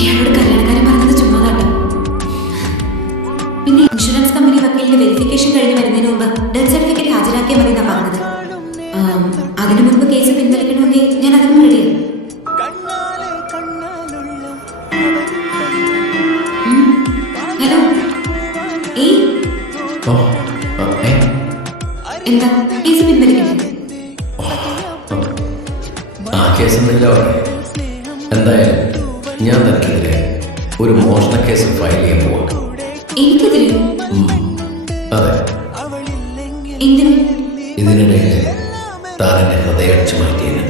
ഇയാളോട് കല്യാണക്കാരൻ പറഞ്ഞത് ചുമ്മാതാട്ടോ പിന്നെ ഇൻഷുറൻസ് കമ്പനി വക്കീലിന്റെ വെരിഫിക്കേഷൻ കഴിഞ്ഞ് വരുന്നതിന് മുമ്പ് ഡെത്ത് സർട്ടിഫിക്കറ്റ് ഹാജരാക്കിയ മതി എന്നാ പറഞ്ഞത് അതിനു മുമ്പ് കേസ് പിൻവലിക്കണമെങ്കിൽ ഞാൻ അതിനും റെഡിയാണ്. ഹലോ ഏയ് എന്താ കേസ് പിൻവലിക്കണ്ടേ ആ കേസൊന്നുമില്ല എന്തായാലും ഞാൻ തനിക്കെതിരെ ഒരു മോഷണ കേസ് ഫയൽ ചെയ്യാൻ പോവാം എനിക്കെതിരെയോ ഉം. അതെ. ഇതിനിടയിൽ താൻ എന്നെ ഹൃദയടിച്ചു മാറ്റിയതിന്